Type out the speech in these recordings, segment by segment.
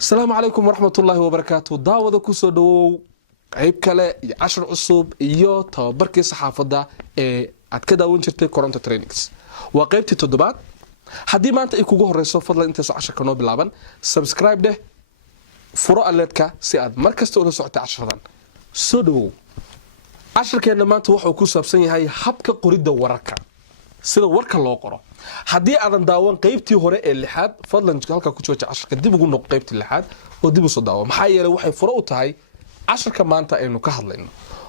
السلام عليكم ورحمة الله وبركاته. داودا كوسو دو قيب كلا 10 عصوب iyo tababarkii saxaafada ee aad ka daawan jirtay Koronto Trainings. Waa qaybtii toddobaad. Haddii maanta ay kugu horeyso fadlan inta soo 10 kanoo bilaaban, subscribe deh, furo alertka si aad markasta ula socoto 10dan. Soo dhawow. 10keena maanta wuxuu ku saabsan yahay habka qoridda wararka. sida warka loo qoro. haddii aadan daawan qaybtii hore ee lixaad fadlan halka ku jooji 10ka dib ugu noq qaybtii lixaad oo dib u soo daawo maxaa yeelay waxay furo u tahay 10ka maanta aynu ka hadlayno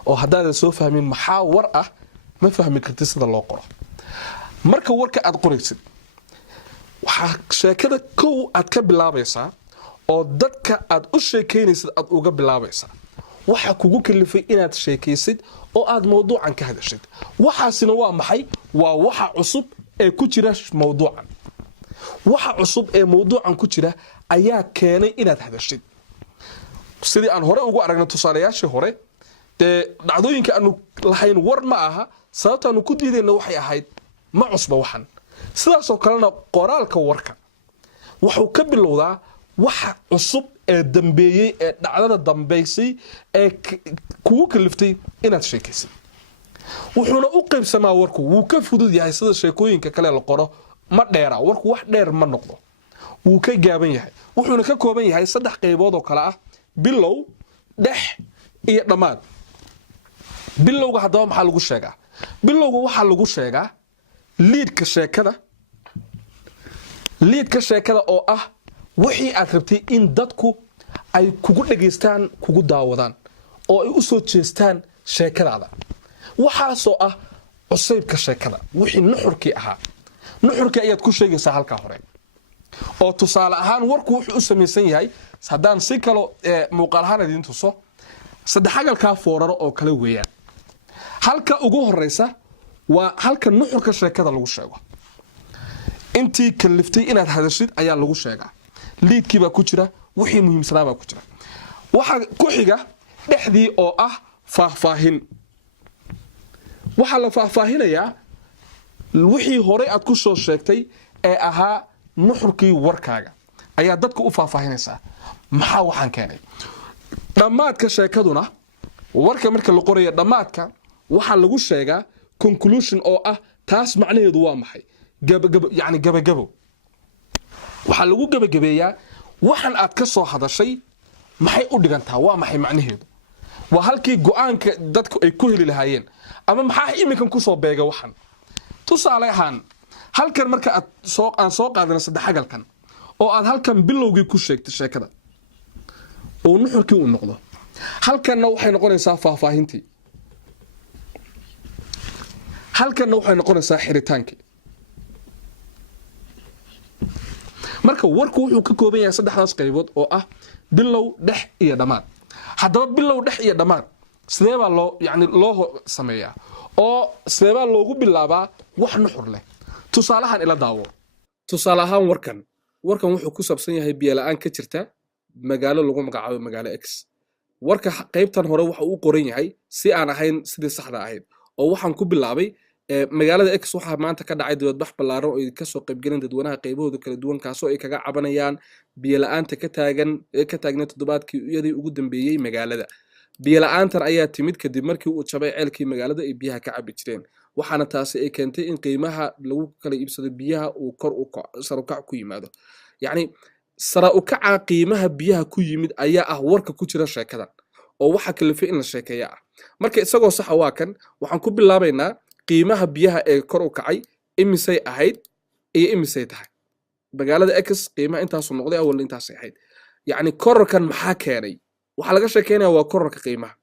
oo haddaadan soo fahmin maxaa war ah ma fahmi kartid sida loo qoro. marka warka aad qoraysid waxa sheekada kow aad ka bilaabaysaa oo dadka aad u sheekeynaysid aad uga bilaabaysaa waxa kugu kalifay inaad sheekaysid oo aad mowduucan ka hadashid. waxaasina waa maxay? waa waxa cusub ee ku jira mowduucan. waxa cusub ee mowduucan ku jira ayaa keenay inaad hadashid. sidii aan hore ugu aragnay tusaalayaashii hore dhacdooyinka aanu lahayn war ma aha sababta aanu ku diidayna waxay ahayd ma cusba waxan. sidaas oo kalena qoraalka warka wuxuu ka bilowdaa waxa cusub ee dambeeyay ee dhacdada dambeysay ee kugu kaliftay inaad sheekaysid. wuxuuna u qaybsamaa warku wuu ka fudud yahay sida sheekooyinka kale la qoro ma dheera warku wax dheer ma noqdo wuu ka gaaban yahay wuxuuna ka kooban yahay 3 qaybood oo kala ah bilow dhex iyo dhamaad. bilowga hadaba maxaa lagu sheegaa? bilowga waxa lagu sheegaa liidka sheekada oo ah wixii aad rabtay in dadku ay kugu dhageystaan kugu daawadaan oo ay u soo jeestaan sheekadaada. waxaasoo ah cusaybka sheekada wixii nuxurkii ahaa. nuxurkii ayaad ku sheegaysaa halka hore oo tusaale ahaan warku wuxuu u samaysan yahay haddaan si kale muuqaal ahaan idin tuso saddexagalka fooraro oo kala weeyaan. halka ugu horeysa waa halka nuxurka sheekada lagu sheego. intii kaliftay inaad hadashid ayaa lagu sheegaa. liidkii baa ku jira wixii muhiimsanaa baa ku jira. waxa ku xiga dhexdii oo ah faahfaahin. waxa la faahfaahinayaa wixii hore aad ku soo sheegtay ee ahaa nuxurkii warkaaga ayaa dadka u faahfaahinaysaa maxaa waxaan keenay. dhamaadka sheekaduna warka marka la qorayo dhamaadka waxa lagu sheegaa conclusion oo ah taas macnaheedu waa maxay gabagabo. waxa lagu gabagabeeyaa waxan aad ka soo hadashay maxay u dhigantaa waa maxay macnaheedu. waa halkii go'aanka dadku ay ku heli lahaayeen ama maxaa iminkan ku soo beega waxan. tusaale ahaan halkan marka aad soo qaadana saddexagalkan oo aad halkan bilowgii ku sheegtay sheekada oo nuxurkii uu noqdo halkanna waxay noqonaysaa faahfaahintii. halkanna waxay noqonaysaa xiritaankii. marka warku wuxuu ka kooban yahay 3daas qaybood oo ah bilow dhex iyo dhamaad. haddaba bilow dhex iyo dhamaad sidee baa loo sameeyaa oo sidee baa loogu bilaabaa wax nuxur leh. tusaalahan ila daawo. tusaale ahaan warkan wuxuu ku saabsan yahay biyo la'aan ka jirta magaalo lagu magacaabo magaalo X. warka qaybtan hore waxa uu qoran yahay si aan ahayn sidii saxda ahayd oo waxaan ku bilaabay magaalada X waxa maanta ka dhacay dibadbax ballaaran oo ay ka soo qayb galeen dadweynaha qaybahooda kala duwan kaasoo ay kaga cabanayaan biyo la'aanta ka taagan toddobaadkii iyadii ugu dambeeyay magaalada. biyo la'aantan ayaa timid kadib markii uu jabay ceelkii magaalada ay biyaha ka cabi jireen waxaana taasi ay keentay in qiimaha lagu kala iibsado biyaha uu kor u sare u kac ku yimaado. yacni sare u kaca qiimaha biyaha ku yimid ayaa ah warka ku jira sheekadan oo waxa kalifay in la sheekeeyo ah. marka isagoo sax waa kan waxaan ku bilaabaynaa qiimaha biyaha ee kor u kacay imisay ahayd iyo imisay tahay. magaalada X qiimaha intaas uu noqday awal intaas ahayd. yacni kororkan maxaa keenay? waxa laga sheekeynayaa waa kororka qiimaha.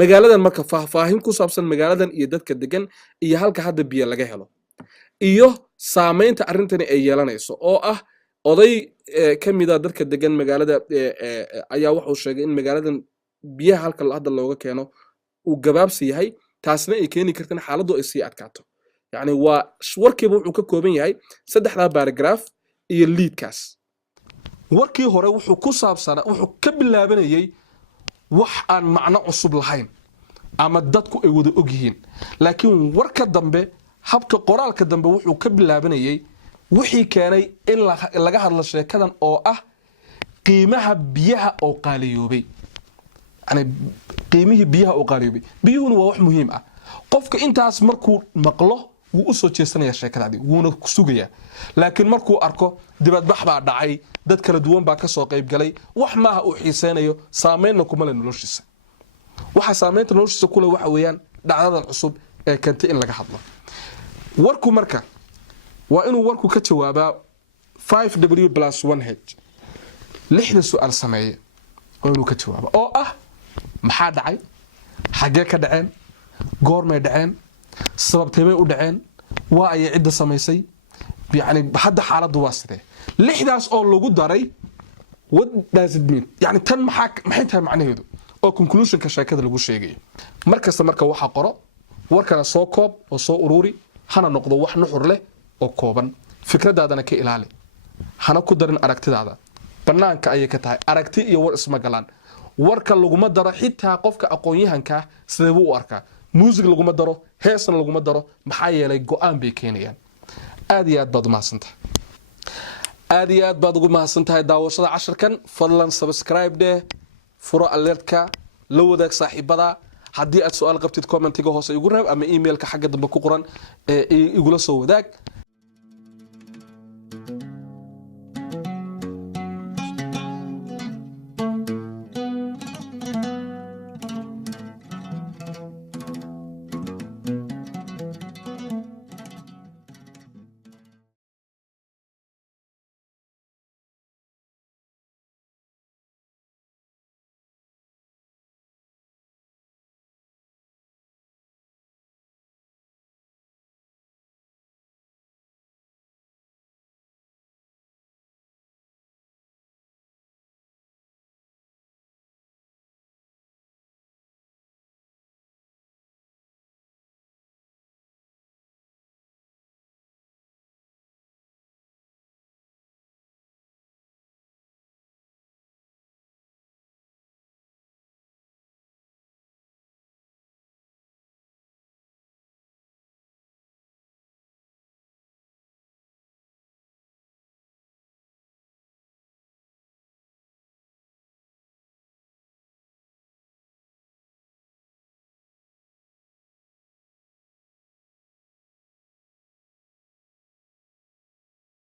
magaaladan marka faahfaahin ku saabsan magaaladan iyo dadka degan iyo halka hadda biyo laga helo iyo saameynta arrintani ay yeelanayso oo ah oday kamid ah dadka degan magaalada ayaa wuxuu sheegay in magaaladan biyaha halka hadda looga keeno uu gabaabsi yahay taasna ay keeni kartaan xaaladdu ay sii adkaato. yacni waa warkiiba wuxuu ka kooban yahay 3 paragraph iyo liidkaas. warkii hore wuxuu ka bilaabanayay wax aan macno cusub lahayn ama dadku ay wada og yihiin laakiin warka dambe habka qoraalka dambe wuxuu ka bilaabanayay wixii keenay in laga hadlo sheekadan oo ah qiimaha biyaha oo qaaliyoobay yani qiimihii biyaha oo qaaliyoobay biyuhuna waa wax muhiim ah qofka intaas markuu maqlo wuu u soo jeesanaya sheekadaadii wuuna ku sugayaa laakiin markuu arko dibadbax baa dhacay dad kala duwan baa ka soo qayb galay wax maaha uu xiiseynayo saameynna kuma leh noloshiisa waxa saameynta noloshiisa kule waxa weeyaan dhacdadan cusub ee keentay in laga hadlo warku marka waa inuu warku ka jawaabaa 5W+1H lixda su'aal sameeye oo inuu ka jawaabo oo ah maxaa dhacay xagee ka dhaceen goormay dhaceen sababtay bay u dhaceen waa ay cid samaysay yani hadda xaaladdu waa sidee lixdaas oo lagu daray what does it mean yani tan maxay tahay macnaheedu oo conclusionka sheekada lagu sheegayo markasta marka waxa qoro warkana soo koob oo soo ururi hana noqdo wax nuxur leh oo kooban fikradaadana ka ilaali hana ku darin aragtidaada banaanka ayay ka tahay aragti iyo war isma galaan warka laguma daro xitaa qofka aqoon-yahanka sidee buu u arkaa music laguma daro heesna laguma daro maxaa yeelay go'aan bay keenayaan aad iyo aad baad u mahadsantahay aad iyo aad baad ugu mahadsantahay daawashada casharkan fadlan subscribe deh furo alertka la wadaag saaxiibada haddii aad su'aal qabtid commentiga hoose igu reeb ama emailka xagga dambe ku qoran ee igula soo wadaag